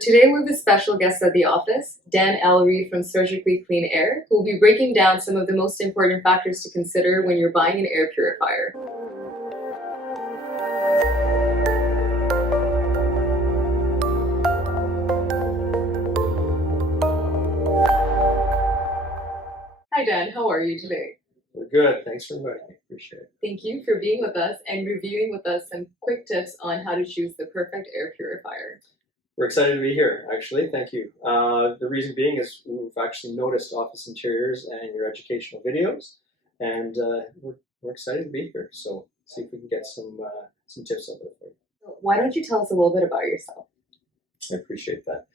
Today we have a special guest at the office, Dan Allery from Surgically Clean Air, who will be breaking down some of the most important factors to consider when you're buying an air purifier. Hi Dan, how are you today? We're good. Thanks for inviting me. Appreciate it. Thank you for being with us and reviewing with us some quick tips on how to choose the perfect air purifier. We're excited to be here, actually. Thank you. The reason being is we've actually noticed office interiors and your educational videos, and we're excited to be here. So see if we can get some tips out there for you. Why don't you tell us a little bit about yourself? I appreciate that.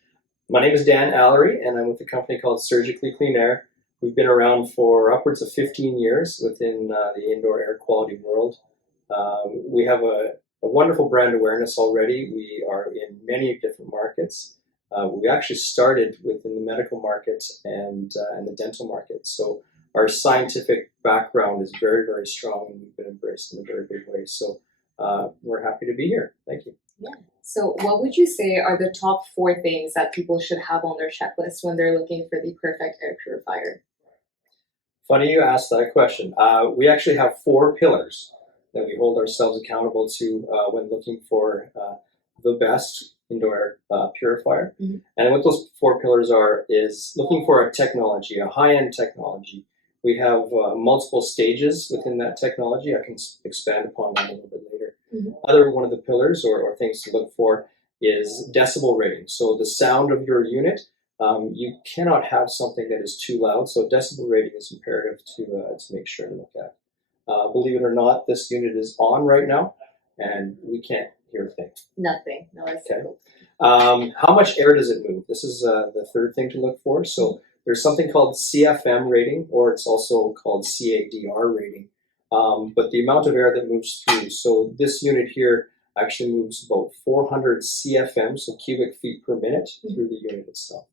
My name is Dan Allery, and I'm with a company called Surgically Clean Air. We've been around for upwards of 15 years within the indoor air quality world. We have a wonderful brand awareness already. We are in many different markets. We actually started within the medical market and the dental market. So our scientific background is very, very strong, and we've been embraced in a very big way. So we're happy to be here. Thank you. Yeah. So what would you say are the top 4 things that people should have on their checklist when they're looking for the perfect air purifier? Funny you asked that question. We actually have 4 pillars that we hold ourselves accountable to when looking for the best indoor air purifier. Mm-hmm. And what those 4 pillars is looking for a technology, a high-end technology. We have multiple stages within that technology. I can expand upon that a little bit later. Mm-hmm. One of the pillars or things to look for is decibel rating. So the sound of your unit, you cannot have something that is too loud. So decibel rating is imperative to make sure to look at. Believe it or not, this unit is on right now, and we can't hear a thing. Nothing. No, that's okay. How much air does it move? This is the third thing to look for. So there's something called CFM rating, or it's also called CADR rating. But the amount of air that moves through. So this unit here actually moves about 400 CFM, so cubic feet per minute, through the unit itself.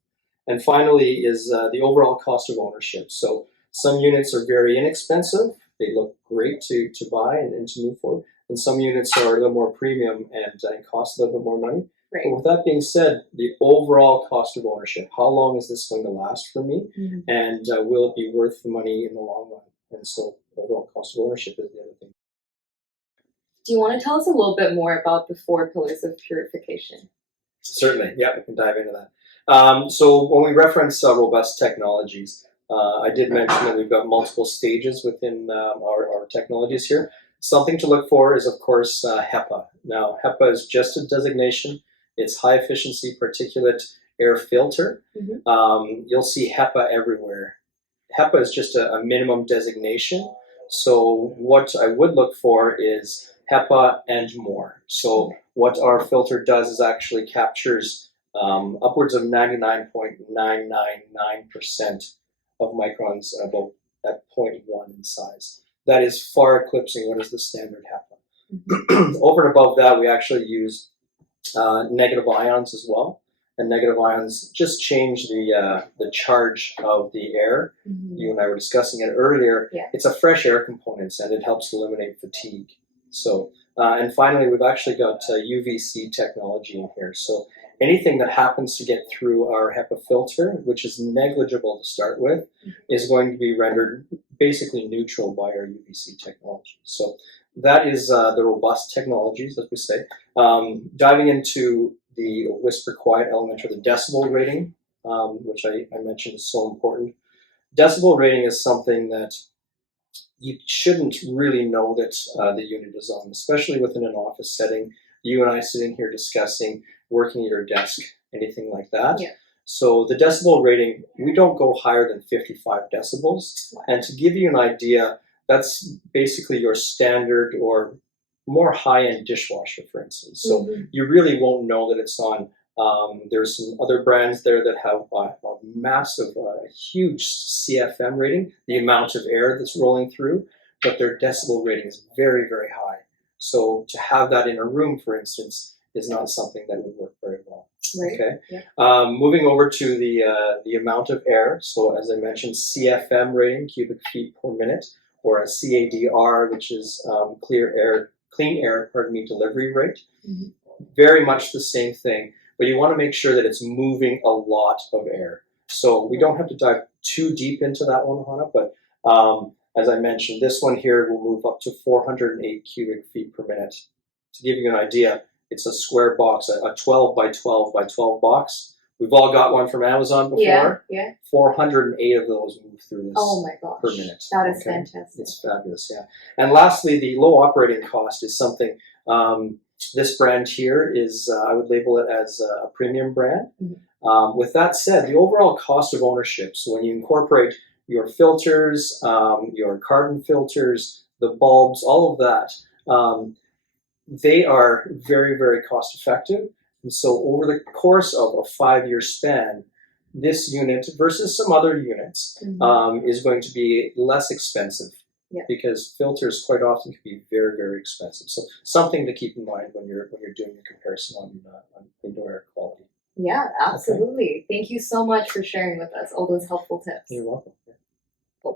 And finally is the overall cost of ownership. So some units are very inexpensive. They look great to buy and to move forward. And some units are a little more premium and cost a little bit more money. Right. But with that being said, the overall cost of ownership, how long is this going to last for me? Mm-hmm. And will it be worth the money in the long run? And so overall cost of ownership is the other thing. Do you want to tell us a little bit more about the 4 pillars of purification? Certainly. Yeah, we can dive into that. So when we reference robust technologies, I did mention that we've got multiple stages within our technologies here. Something to look for is, of course, HEPA. Now, HEPA is just a designation. It's high efficiency particulate air filter. Mm-hmm. You'll see HEPA everywhere. HEPA is just a minimum designation. So what I would look for is HEPA and more. So what our filter does is actually captures upwards of 99.999% of microns about at 0.1 in size. That is far eclipsing what is the standard HEPA. Mm-hmm. Over and above that, we actually use negative ions as well. And negative ions just change the charge of the air. Mm-hmm. You and I were discussing it earlier. Yeah. It's a fresh air component, and it helps eliminate fatigue. So, and finally, we've actually got UVC technology in here. So anything that happens to get through our HEPA filter, which is negligible to start with, is going to be rendered basically neutral by our UVC technology. So that is the robust technologies, as we say. Diving into the whisper quiet element, or the decibel rating, which I mentioned is so important. Decibel rating is something that you shouldn't really know that the unit is on, especially within an office setting. You and I sitting here discussing, working at your desk, anything like that. Yeah. So the decibel rating, we don't go higher than 55 decibels. Wow. And to give you an idea, that's basically your standard or more high-end dishwasher, for instance. So you really won't know that it's on. There's some other brands there that have a massive, huge CFM rating, the amount of air that's rolling through, but their decibel rating is very, very high. So to have that in a room, for instance, is not something that would work very well. Right. Okay. Yeah. Moving over to the amount of air. So as I mentioned, CFM rating, cubic feet per minute, or a CADR, which is clean air delivery rate. Mm-hmm. Very much the same thing. but you want to make sure that it's moving a lot of air. So we don't have to dive too deep into that one, Hannah, but as I mentioned, this one here will move up to 408 cubic feet per minute. To give you an idea, it's a square box, a 12 by 12 by 12 box. We've all got one from Amazon before. Yeah. 408 of those move through this Oh my gosh. per minute. That is fantastic. It's fabulous, yeah. And lastly, the low operating cost is something, this brand here is, I would label it as a premium brand. Mm-hmm. With that said, the overall cost of ownership, so when you incorporate your filters, your carbon filters, the bulbs, all of that, they are very, very cost effective. And so over the course of a 5-year span, this unit versus some other units is going to be less expensive because filters quite often can be very, very expensive. So something to keep in mind when you're doing a comparison on indoor air quality. Yeah, absolutely. Okay. Thank you so much for sharing with us all those helpful tips. You're welcome.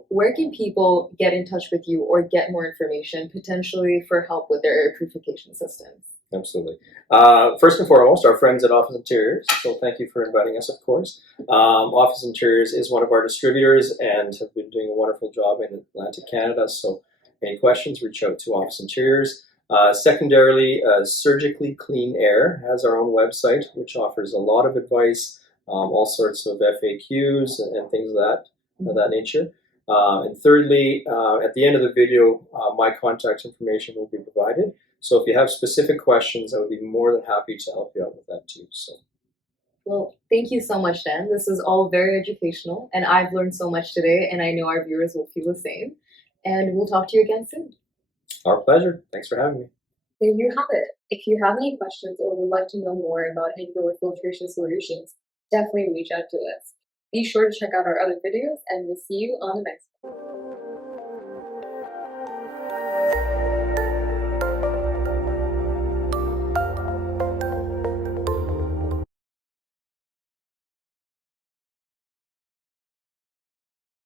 Where can people get in touch with you or get more information, potentially for help with their air purification systems? Absolutely. First and foremost, our friends at Office Interiors. So thank you for inviting us, of course. Office Interiors is one of our distributors and have been doing a wonderful job in Atlantic Canada. So any questions, reach out to Office Interiors. Secondarily, Surgically Clean Air has our own website, which offers a lot of advice, all sorts of FAQs and things of that nature. And thirdly, at the end of the video, my contact information will be provided. So if you have specific questions, I would be more than happy to help you out with that too. So, well, thank you so much, Dan. This was all very educational, and I've learned so much today, and I know our viewers will feel the same. And we'll talk to you again soon. Our pleasure. Thanks for having me. There you have it. If you have any questions or would like to know more about indoor filtration solutions, definitely reach out to us. Be sure to check out our other videos, and we'll see you on the next one.